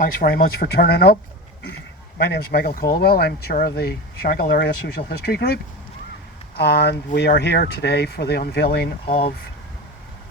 Thanks very much for turning up. My name is Michael Colwell. I'm chair of the Shankill Area Social History Group, and we are here today for the unveiling of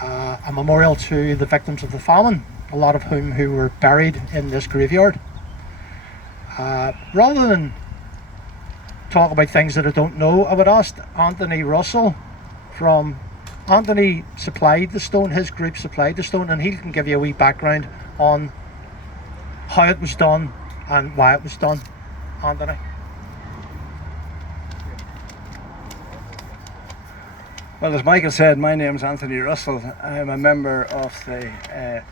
a memorial to the victims of the famine, a lot of whom who were buried in this graveyard. Rather than talk about things that I don't know, I would ask Anthony Russell Anthony supplied the stone, his group supplied the stone, and he can give you a wee background on how it was done and why it was done. Anthony. Well, as Michael said, my name is Anthony Russell. I'm a member of the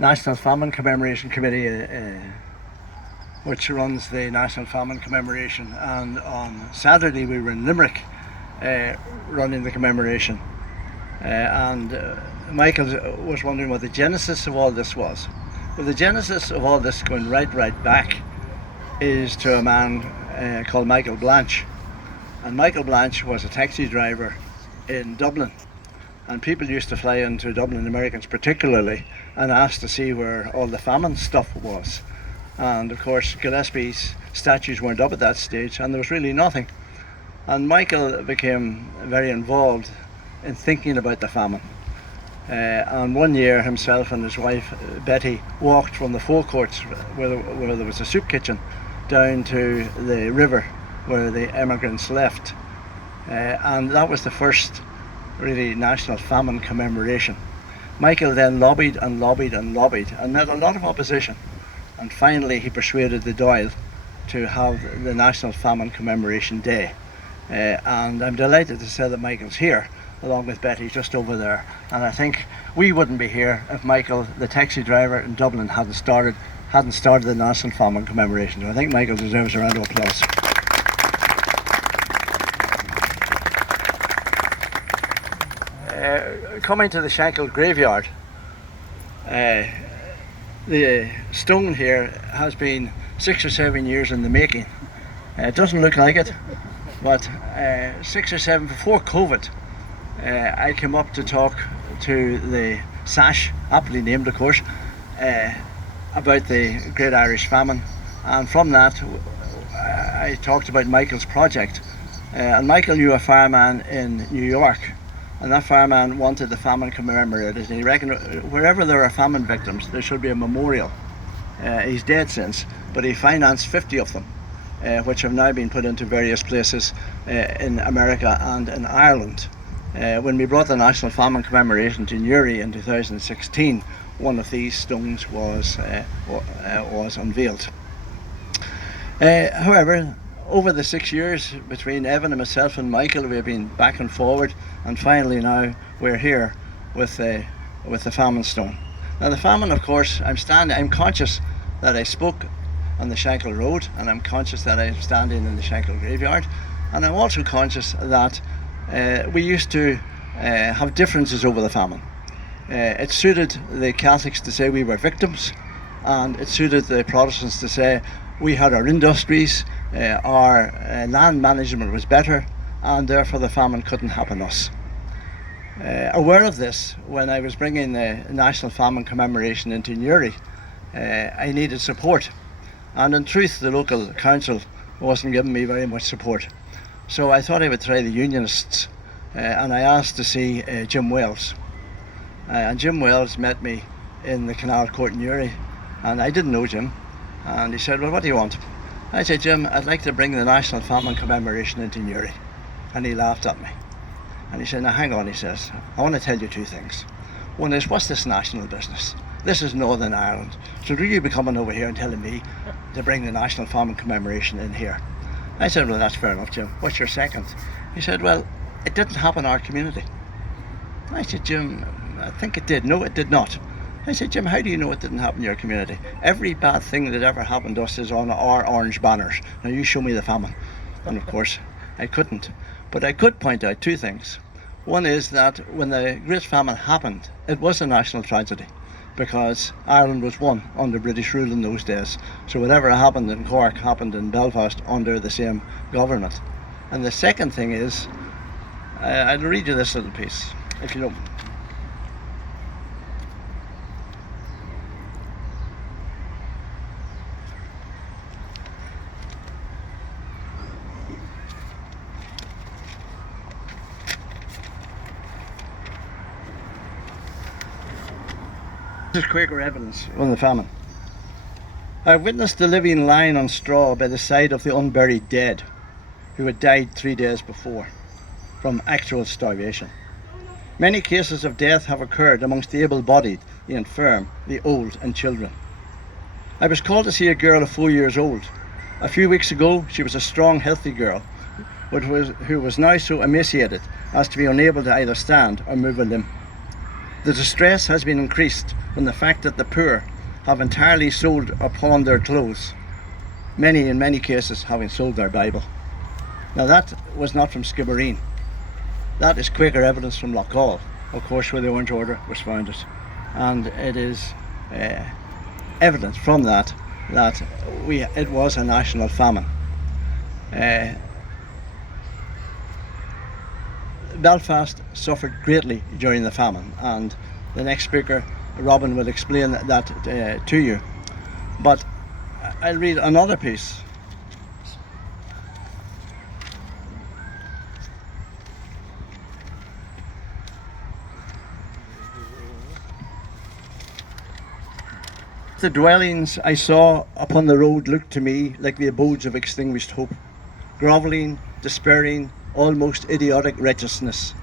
National Famine Commemoration Committee, which runs the National Famine Commemoration, and on Saturday we were in Limerick running the commemoration, and Michael was wondering what the genesis of all this was. Well, the genesis of all this, going right back, is to a man called Michael Blanche. And Michael Blanche was a taxi driver in Dublin, and people used to fly into Dublin, Americans particularly, and ask to see where all the famine stuff was. And of course Gillespie's statues weren't up at that stage, and there was really nothing. And Michael became very involved in thinking about the famine. And one year himself and his wife Betty walked from the forecourts where there was a soup kitchen down to the river where the emigrants left. And that was the first really national famine commemoration. Michael then lobbied and met a lot of opposition, and finally he persuaded the Dáil to have the National Famine Commemoration Day. And I'm delighted to say that Michael's here along with Betty just over there, and I think we wouldn't be here if Michael, the taxi driver in Dublin, hadn't started the National Famine Commemoration. So I think Michael deserves a round of applause. Coming to the Shankill graveyard, the stone here has been 6 or 7 years in the making. It doesn't look like it, but 6 or 7 before COVID, I came up to talk to the S.A.S.H, aptly named of course, about the Great Irish Famine, and from that I talked about Michael's project. And Michael knew a fireman in New York, and that fireman wanted the famine commemorated, and he reckoned wherever there are famine victims there should be a memorial. He's dead since, but he financed 50 of them, which have now been put into various places in America and in Ireland. When we brought the National Famine Commemoration to Newry in 2016, one of these stones was unveiled. However, over the 6 years between Evan and myself and Michael, we've been back and forward, and finally now we're here with the famine stone. Now the famine, of course, I'm conscious that I spoke on the Shankill Road, and I'm conscious that I'm standing in the Shankill graveyard, and I'm also conscious that we used to have differences over the famine. It suited the Catholics to say we were victims, and it suited the Protestants to say we had our industries, our land management was better, and therefore the famine couldn't happen us. Aware of this, when I was bringing the National Famine Commemoration into Newry, I needed support, and in truth the local council wasn't giving me very much support. So I thought I would try the Unionists, and I asked to see Jim Wells. And Jim Wells met me in the Canal Court in Newry, and I didn't know Jim, and he said, well, what do you want? I said, Jim, I'd like to bring the National Famine Commemoration into Newry. And he laughed at me. And he said, now hang on, he says, I want to tell you two things. One is, what's this national business? This is Northern Ireland. So do you be coming over here and telling me to bring the National Famine Commemoration in here? I said, well, that's fair enough, Jim. What's your second? He said, well, it didn't happen in our community. I said, Jim, I think it did. No, it did not. I said, Jim, how do you know it didn't happen in your community? Every bad thing that ever happened to us is on our orange banners. Now you show me the famine. And of course, I couldn't. But I could point out two things. One is that when the Great Famine happened, it was a national tragedy, because Ireland was one under British rule in those days. So whatever happened in Cork happened in Belfast under the same government. And the second thing is, I'll read you this little piece, if you don't. is Quaker evidence on the famine. I witnessed the living lying on straw by the side of the unburied dead, who had died 3 days before from actual starvation. Many cases of death have occurred amongst the able-bodied, the infirm, the old and children. I was called to see a girl of 4 years old. A few weeks ago she was a strong, healthy girl who was now so emaciated as to be unable to either stand or move a limb. The distress has been increased from the fact that the poor have entirely sold or pawned their clothes, many in many cases having sold their Bible. Now that was not from Skibbereen. That is Quaker evidence from OCAL, of course, where the Orange Order was founded. And it is evidence from that it was a national famine. Belfast suffered greatly during the famine, and the next speaker, Robin, will explain that to you. But I'll read another piece. The dwellings I saw upon the road looked to me like the abodes of extinguished hope, grovelling, despairing, almost idiotic wretchedness.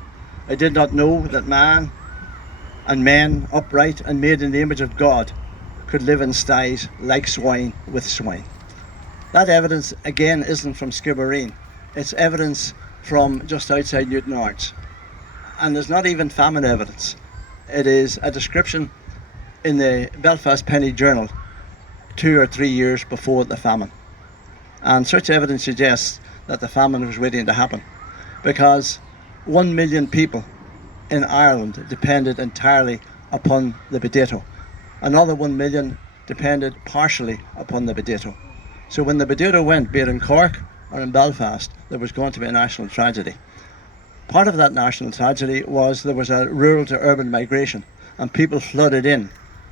I did not know that man and men, upright and made in the image of God, could live in sties like swine with swine. That evidence again isn't from Skibbereen. It's evidence from just outside Newton Arts. And there's not even famine evidence. It is a description in the Belfast Penny Journal 2 or 3 years before the famine. And such evidence suggests that the famine was waiting to happen, because 1 million people in Ireland depended entirely upon the potato. Another 1 million depended partially upon the potato. So when the potato went, be it in Cork or in Belfast, there was going to be a national tragedy. Part of that national tragedy was there was a rural to urban migration, and people flooded in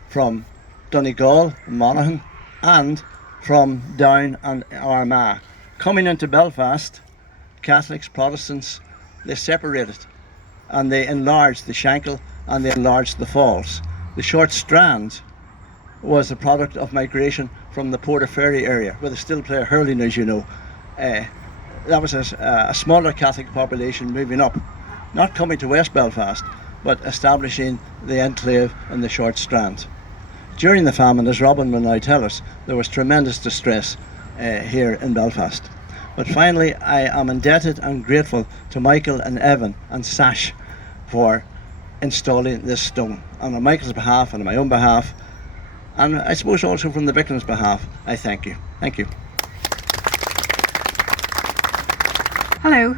from Donegal, Monaghan, and from Down and Armagh. Coming into Belfast, Catholics, Protestants, they separated, and they enlarged the Shankill and they enlarged the falls. The short strand was the product of migration from the Portaferry area, where they still play hurling, as you know. That was a smaller Catholic population moving up, not coming to West Belfast, but establishing the enclave in the short strand. During the famine, as Robin will now tell us, there was tremendous distress here in Belfast. But finally, I am indebted and grateful to Michael and Evan and S.A.S.H for installing this stone. And on Michael's behalf and on my own behalf, and I suppose also from the victims' behalf, I thank you. Thank you. Hello,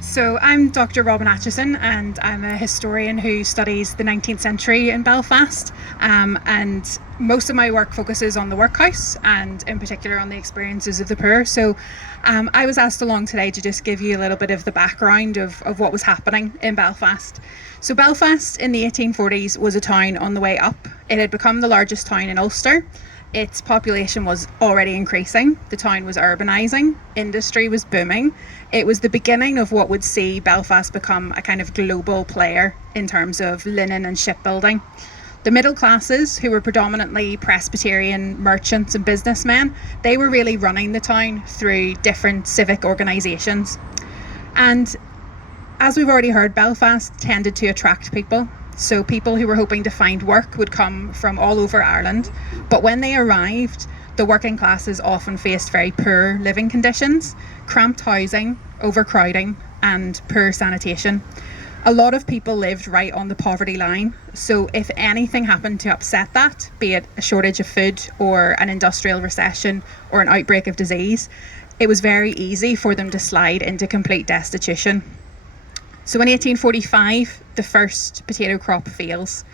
so I'm Dr. Robin Atchison, and I'm a historian who studies the 19th century in Belfast, and most of my work focuses on the workhouse and in particular on the experiences of the poor. So I was asked along today to just give you a little bit of the background of what was happening in Belfast. So Belfast in the 1840s was a town on the way up. It had become the largest town in Ulster. Its population was already increasing, the town was urbanising, industry was booming. It was the beginning of what would see Belfast become a kind of global player in terms of linen and shipbuilding. The middle classes, who were predominantly Presbyterian merchants and businessmen, they were really running the town through different civic organisations. And as we've already heard, Belfast tended to attract people. So people who were hoping to find work would come from all over Ireland. But when they arrived, the working classes often faced very poor living conditions, cramped housing, overcrowding, and poor sanitation. A lot of people lived right on the poverty line. So if anything happened to upset that, be it a shortage of food or an industrial recession or an outbreak of disease, it was very easy for them to slide into complete destitution. So in 1845, the first potato crop fails,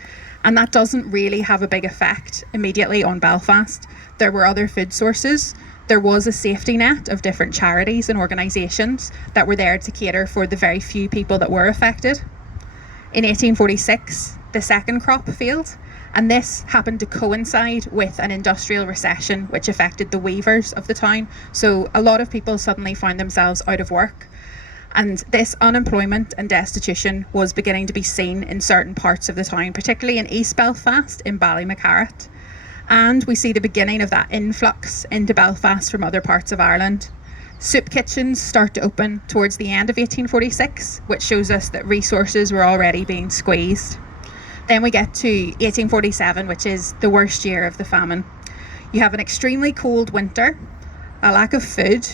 and that doesn't really have a big effect immediately on Belfast. There were other food sources. There was a safety net of different charities and organisations that were there to cater for the very few people that were affected. In 1846, the second crop failed, and this happened to coincide with an industrial recession which affected the weavers of the town. So a lot of people suddenly found themselves out of work. And this unemployment and destitution was beginning to be seen in certain parts of the town, particularly in East Belfast, in Ballymacarrat. And we see the beginning of that influx into Belfast from other parts of Ireland. Soup kitchens start to open towards the end of 1846, which shows us that resources were already being squeezed. Then we get to 1847, which is the worst year of the famine. You have an extremely cold winter, a lack of food,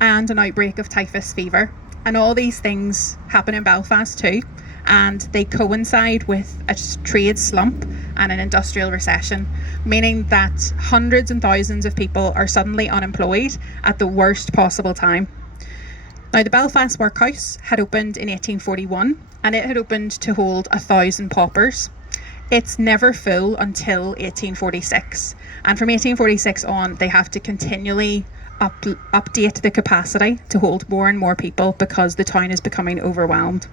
and an outbreak of typhus fever. And all these things happen in Belfast too, and they coincide with a trade slump and an industrial recession, meaning that hundreds and thousands of people are suddenly unemployed at the worst possible time. Now, the Belfast Workhouse had opened in 1841, and it had opened to hold 1,000 paupers. It's never full until 1846, and from 1846 on, they have to continually update the capacity to hold more and more people because the town is becoming overwhelmed.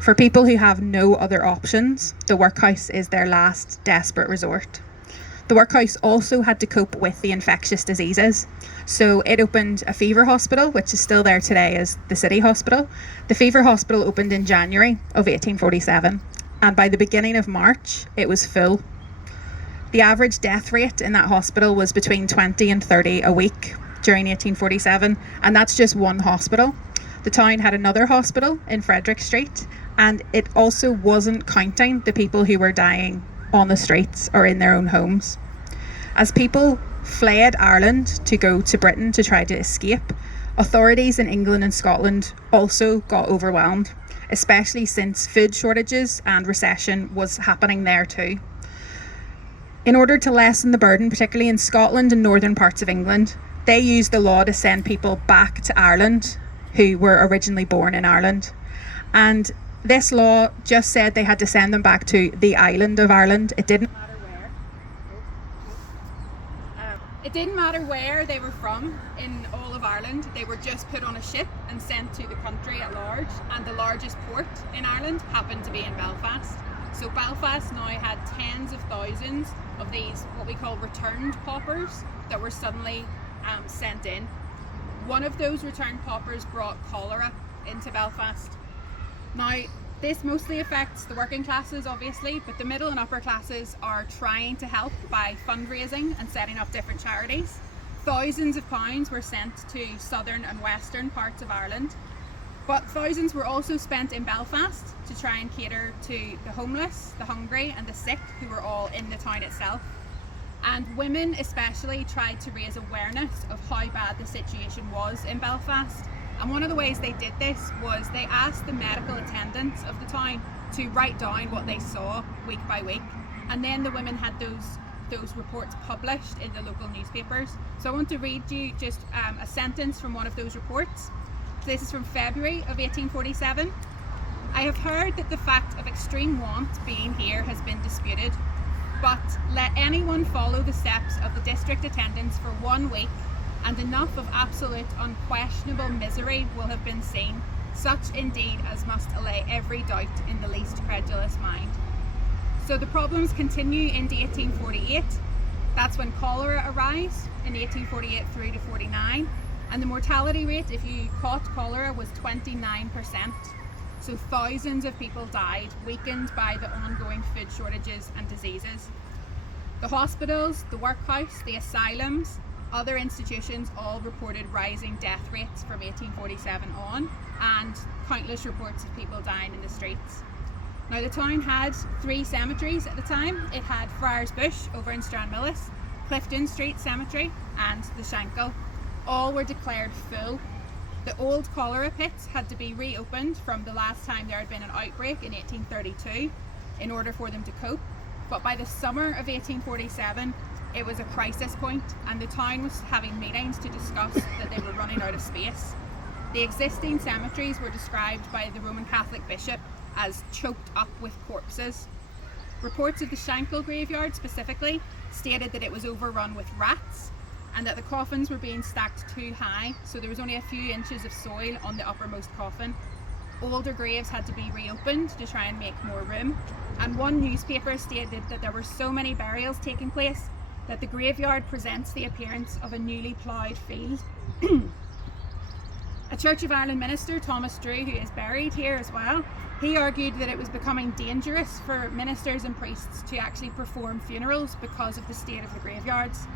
For people who have no other options, the workhouse is their last desperate resort. The workhouse also had to cope with the infectious diseases, so it opened a fever hospital, which is still there today as the city hospital. The fever hospital opened in January of 1847, and by the beginning of March it was full. The average death rate in that hospital was between 20 and 30 a week during 1847, and that's just one hospital. The town had another hospital in Frederick Street, and it also wasn't counting the people who were dying on the streets or in their own homes. As people fled Ireland to go to Britain to try to escape, authorities in England and Scotland also got overwhelmed, especially since food shortages and recession was happening there too. In order to lessen the burden, particularly in Scotland and northern parts of England, they used the law to send people back to Ireland who were originally born in Ireland. And this law just said they had to send them back to the island of Ireland. It didn't matter where. It didn't matter where they were from in all of Ireland. They were just put on a ship and sent to the country at large. And the largest port in Ireland happened to be in Belfast. So Belfast now had tens of thousands of these, what we call returned paupers, that were suddenly sent in. One of those returned paupers brought cholera into Belfast. Now, this mostly affects the working classes, obviously, but the middle and upper classes are trying to help by fundraising and setting up different charities. Thousands of pounds were sent to southern and western parts of Ireland, but thousands were also spent in Belfast to try and cater to the homeless, the hungry, and the sick, who were all in the town itself. And women especially tried to raise awareness of how bad the situation was in Belfast. And one of the ways they did this was they asked the medical attendants of the town to write down what they saw week by week. And then the women had those reports published in the local newspapers. So I want to read you just a sentence from one of those reports. This is from February of 1847. I have heard that the fact of extreme want being here has been disputed. But let anyone follow the steps of the district attendants for 1 week, and enough of absolute unquestionable misery will have been seen, such indeed as must allay every doubt in the least credulous mind. So the problems continue into 1848. That's when cholera arrives in 1848 through to 49, and the mortality rate if you caught cholera was 29%. So thousands of people died, weakened by the ongoing food shortages and diseases. The hospitals, the workhouse, the asylums, other institutions all reported rising death rates from 1847 on, and countless reports of people dying in the streets. Now, the town had 3 cemeteries at the time. It had Friars Bush over in Stranmillis, Clifton Street Cemetery, and the Shankill. All were declared full. The old cholera pits had to be reopened from the last time there had been an outbreak in 1832 in order for them to cope. But by the summer of 1847, it was a crisis point, and the town was having meetings to discuss that they were running out of space. The existing cemeteries were described by the Roman Catholic bishop as choked up with corpses. Reports of the Shankill graveyard specifically stated that it was overrun with rats, and that the coffins were being stacked too high, so there was only a few inches of soil on the uppermost coffin. Older graves had to be reopened to try and make more room, and one newspaper stated that there were so many burials taking place that the graveyard presents the appearance of a newly ploughed field. A Church of Ireland minister, Thomas Drew, who is buried here as well, he argued that it was becoming dangerous for ministers and priests to actually perform funerals because of the state of the graveyards.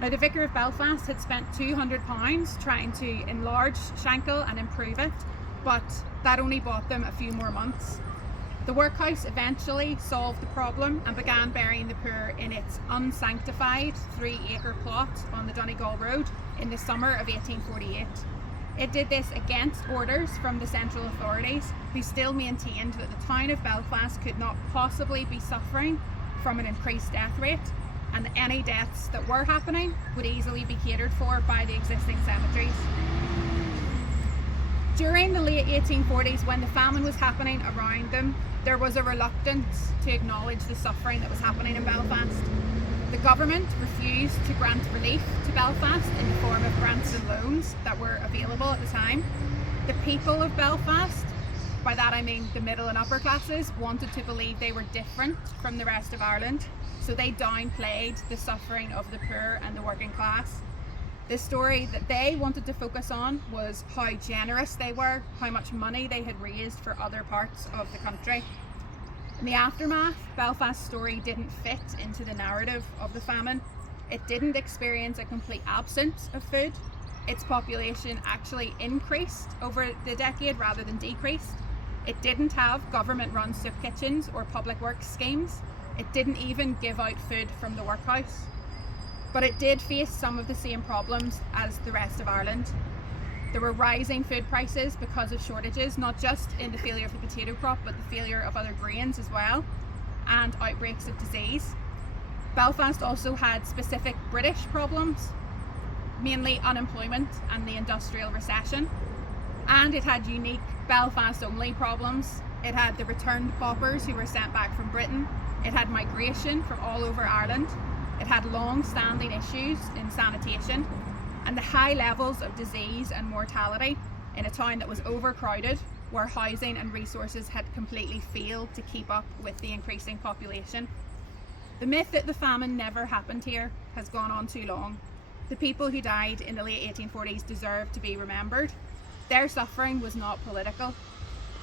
Now, the Vicar of Belfast had spent £200 trying to enlarge Shankill and improve it, but that only bought them a few more months. The workhouse eventually solved the problem and began burying the poor in its unsanctified 3-acre plot on the Donegal Road in the summer of 1848. It did this against orders from the central authorities, who still maintained that the town of Belfast could not possibly be suffering from an increased death rate, and that any deaths that were happening would easily be catered for by the existing cemeteries. During the late 1840s, when the famine was happening around them, there was a reluctance to acknowledge the suffering that was happening in Belfast. The government refused to grant relief to Belfast in the form of grants and loans that were available at the time. The people of Belfast, by that I mean the middle and upper classes, wanted to believe they were different from the rest of Ireland, so they downplayed the suffering of the poor and the working class. The story that they wanted to focus on was how generous they were, how much money they had raised for other parts of the country. In the aftermath, Belfast's story didn't fit into the narrative of the famine. It didn't experience a complete absence of food. Its population actually increased over the decade rather than decreased. It didn't have government-run soup kitchens or public works schemes. It didn't even give out food from the workhouse. But it did face some of the same problems as the rest of Ireland. There were rising food prices because of shortages, not just in the failure of the potato crop, but the failure of other grains as well, and outbreaks of disease. Belfast also had specific British problems, mainly unemployment and the industrial recession. And it had unique Belfast-only problems. It had the returned paupers who were sent back from Britain. It had migration from all over Ireland. It had long-standing issues in sanitation, and the high levels of disease and mortality in a town that was overcrowded, where housing and resources had completely failed to keep up with the increasing population. The myth that the famine never happened here has gone on too long. The people who died in the late 1840s deserve to be remembered. Their suffering was not political.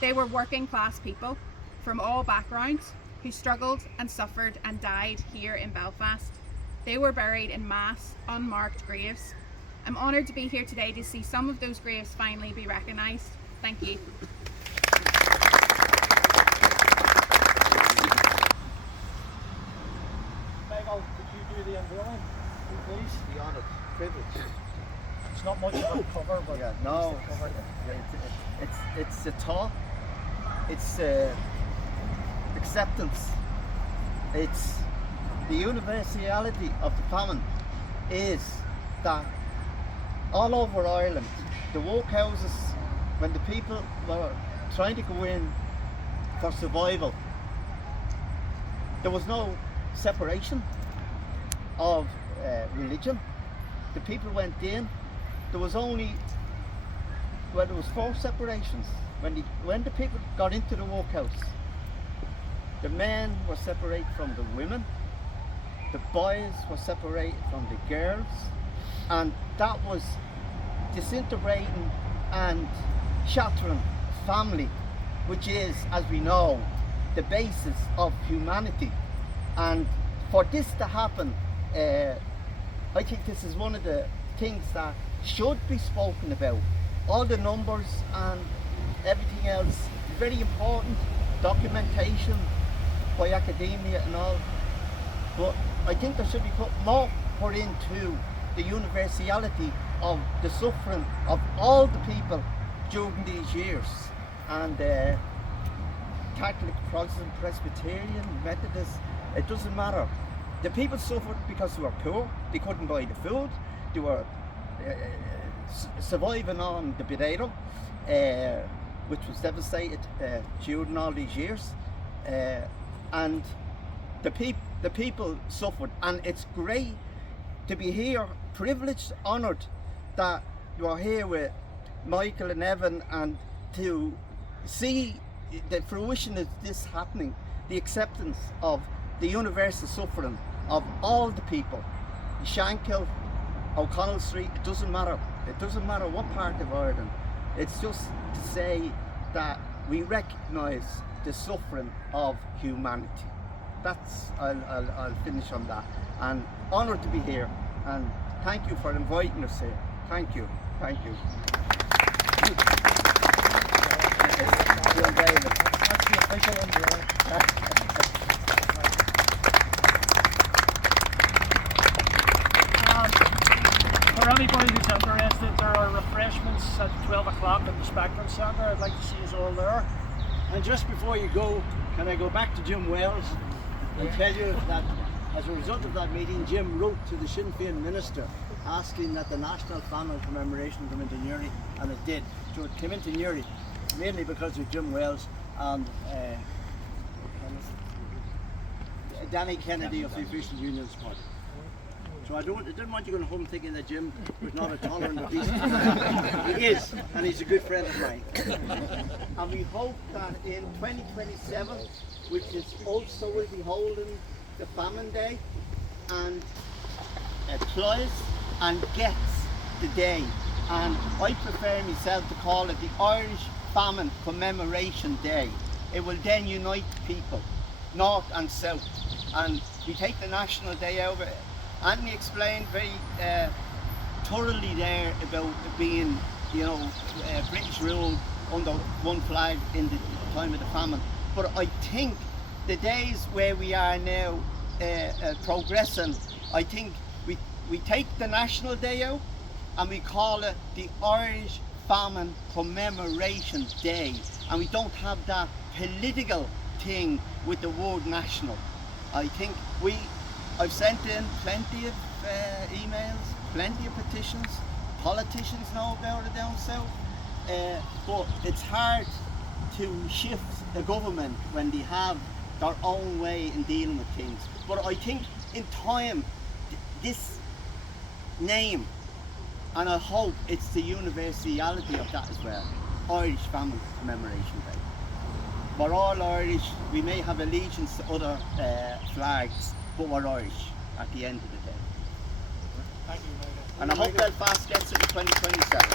They were working class people from all backgrounds who struggled and suffered and died here in Belfast. They were buried in mass, unmarked graves. I'm honoured to be here today to see some of those graves finally be recognised. Thank you. Michael, could you do the unveiling, please? The honour, privilege. It's not much of a cover, but Yeah, no, it's the cover. it's a thought, it's acceptance, it's the universality of the famine is that all over Ireland, the workhouses, when the people were trying to go in for survival, there was no separation of religion. The people went in. There was only, well, there was 4 separations. When the people got into the workhouse, the men were separated from the women, the boys were separated from the girls, and that was disintegrating and shattering family, which is, as we know, the basis of humanity. And for this to happen, I think this is one of the things that should be spoken about. All the numbers and everything else, very important, documentation by academia and all, but I think there should be more put into the universality of the suffering of all the people during these years. And Catholic, Protestant, Presbyterian, Methodist, it doesn't matter. The people suffered because they were poor, they couldn't buy the food, they were surviving on the potato, which was devastated during all these years, and the people suffered. And it's great to be here, privileged, honoured that you are here with Michael and Evan, and to see the fruition of this happening, the acceptance of the universal suffering of all the people. Shankill, O'Connell Street, it doesn't matter. It doesn't matter what part of Ireland. It's just to say that we recognise the suffering of humanity. I'll finish on that. And honoured to be here, and thank you for inviting us here. Thank you. Thank you. That's the official unveiling. For anybody who's interested, there are refreshments at 12 o'clock in the Spectrum Centre. I'd like to see us all there. And just before you go, can I go back to Jim Wells and tell you that as a result of that meeting, Jim wrote to the Sinn Féin minister asking that the National Famine commemoration come into Newry, and it did. So it came into Newry mainly because of Jim Wells and Danny Kennedy of the Official Unions Party. So I didn't want you going home thinking that Jim was not a tolerant of decent man. He is, and he's a good friend of mine. And we hope that in 2027, which is also will be holding the Famine Day, and Cloyes and gets the day, and I prefer myself to call it the Irish Famine Commemoration Day. It will then unite people, north and south, and we take the National Day over. Anthony explained very thoroughly there about being, British rule under one flag in the time of the famine. But I think the days where we are now progressing, I think we take the National Day out and we call it the Irish Famine Commemoration Day, and we don't have that political thing with the word national. I think I've sent in plenty of emails, plenty of petitions. Politicians know about it down south, but it's hard to shift the government when they have their own way in dealing with things. But I think in time, this name, and I hope it's the universality of that as well, Irish Famine Commemoration Day. We're all Irish. We may have allegiance to other flags, but we're Irish at the end of the day. Thank you, Michael. And I hope Belfast gets it in 2027.